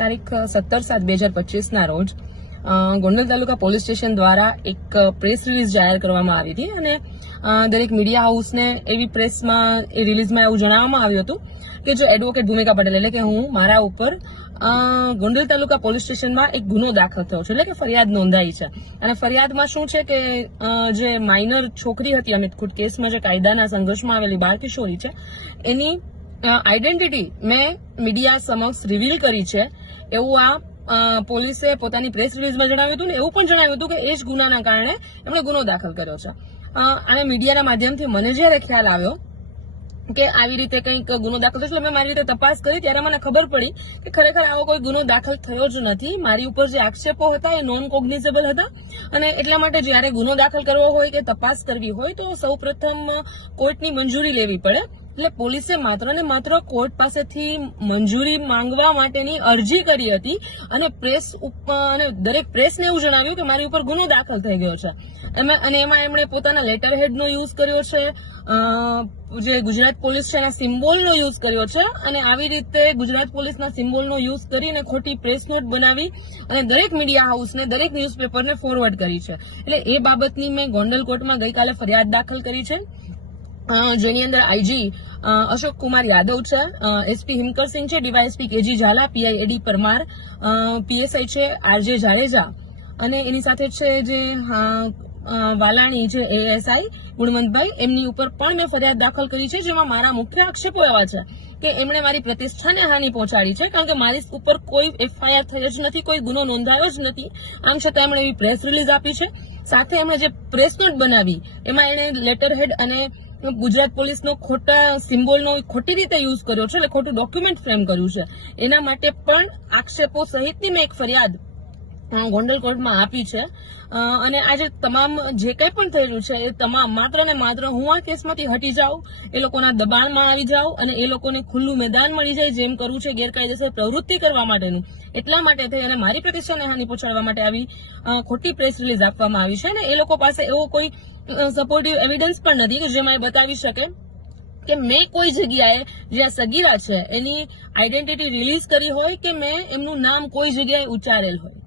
તારીખ સત્તર સાત બે હજાર પચીસના રોજ ગોંડલ તાલુકા પોલીસ સ્ટેશન દ્વારા એક પ્રેસ રિલીઝ જાહેર કરવામાં આવી હતી અને દરેક મીડિયા હાઉસને એવી પ્રેસમાં, એ રિલીઝમાં એવું જણાવવામાં આવ્યું હતું કે જો એડવોકેટ ભૂમિકા પટેલ એટલે કે હું, મારા ઉપર ગોંડલ તાલુકા પોલીસ સ્ટેશનમાં એક ગુનો દાખલ થયો છે, એટલે કે ફરિયાદ નોંધાઈ છે. અને ફરિયાદમાં શું છે કે જે માઇનર છોકરી હતી અમિત ખુટ, કેસમાં જે કાયદાના સંઘર્ષમાં આવેલી બાળકિશોરી છે, એની આઈડેન્ટિટી મેં મીડિયા સમક્ષ રિવીલ કરી છે. એવું આ પોલીસે પોતાની પ્રેસ રિલીઝમાં જણાવ્યું હતું ને, એવું પણ જણાવ્યું હતું કે એ જ ગુનાના કારણે એમણે ગુનો દાખલ કર્યો છે. અને મીડિયાના માધ્યમથી મને જ્યારે ખ્યાલ આવ્યો કે આવી રીતે કંઈક ગુનો દાખલ થયો એટલે મેં મારી રીતે તપાસ કરી, ત્યારે મને ખબર પડી કે ખરેખર આવો કોઈ ગુનો દાખલ થયો જ નથી. મારી ઉપર જે આક્ષેપો હતા એ નોન કોગ્નિઝેબલ હતા. અને એટલા માટે જ્યારે ગુનો દાખલ કરવો હોય કે તપાસ કરવી હોય તો સૌપ્રથમ કોર્ટની મંજૂરી લેવી પડે. એટલે પોલીસે માત્ર ને માત્ર કોર્ટ પાસેથી મંજૂરી માંગવા માટેની અરજી કરી હતી અને પ્રેસ અને દરેક પ્રેસને એવું જણાવ્યું કે મારી ઉપર ગુનો દાખલ થઈ ગયો છે. અને એમાં એમણે પોતાના લેટર હેડનો યુઝ કર્યો છે. જે ગુજરાત પોલીસ છે એના સિમ્બોલનો યુઝ કર્યો છે અને આવી રીતે ગુજરાત પોલીસના સિમ્બોલનો યુઝ કરીને ખોટી પ્રેસ નોટ બનાવી અને દરેક મીડિયા હાઉસને દરેક ન્યૂઝપેપરને ફોરવર્ડ કરી છે. એટલે એ બાબતની મેં ગોંડલ કોર્ટમાં ગઈકાલે ફરિયાદ દાખલ કરી છે. જેની અંદર આઈજી અશોક કુમાર યાદવ છે. એસપી હિમકરસિંહ છે DYSP KG Zala PI AD Parmar PSI છે આરજે જાડેજા. અને એની સાથે છે જે વાલાણી છે એએસઆઈ ગુણવંતભાઈ. એમની ઉપર પણ મેં ફરિયાદ દાખલ કરી છે, જેમાં મારા મુખ્ય આક્ષેપો એવા છે કે એમણે મારી પ્રતિષ્ઠાને હાનિ પહોંચાડી છે, કારણ કે મારી ઉપર કોઈ એફઆઈઆર થઈ જ નથી, કોઈ ગુનો નોંધાયો જ નથી. આમ છતાં એમણે એવી પ્રેસ રિલીઝ આપી છે. સાથે એમણે જે પ્રેસ નોટ બનાવી, એમાં એણે લેટર હેડ અને ગુજરાત પોલીસનો ખોટા સિમ્બોલનો ખોટી રીતે યુઝ કર્યો છે, એટલે ખોટું ડોક્યુમેન્ટ ફ્રેમ કર્યું છે. એના માટે પણ આક્ષેપો સહિતની મેં એક ફરિયાદ ગોંડલ કોર્ટમાં આપી છે. અને આજે તમામ જે કંઈ પણ થયેલું છે, એ તમામ માત્ર ને માત્ર હું આ કેસમાંથી હટી જાઉં, એ લોકોના દબાણમાં આવી જાઉં, અને એ લોકોને ખુલ્લું મેદાન મળી જાય જેમ કરવું છે ગેરકાયદેસર પ્રવૃત્તિ કરવા માટેનું. એટલા માટે થઈ અને મારી પ્રતિષ્ઠાને હાનિ પહોંચાડવા માટે આવી ખોટી પ્રેસ રિલીઝ આપવામાં આવી છે અને એ લોકો પાસે એવો કોઈ સપોર્ટિવ એવિડન્સ પણ નથી કે જે એ બતાવી શકે કે મેં કોઈ જગ્યાએ જે આ સગીરા છે, એની આઈડેન્ટિટી રિલીઝ કરી હોય કે મેં એમનું નામ કોઈ જગ્યાએ ઉચ્ચારેલ હોય.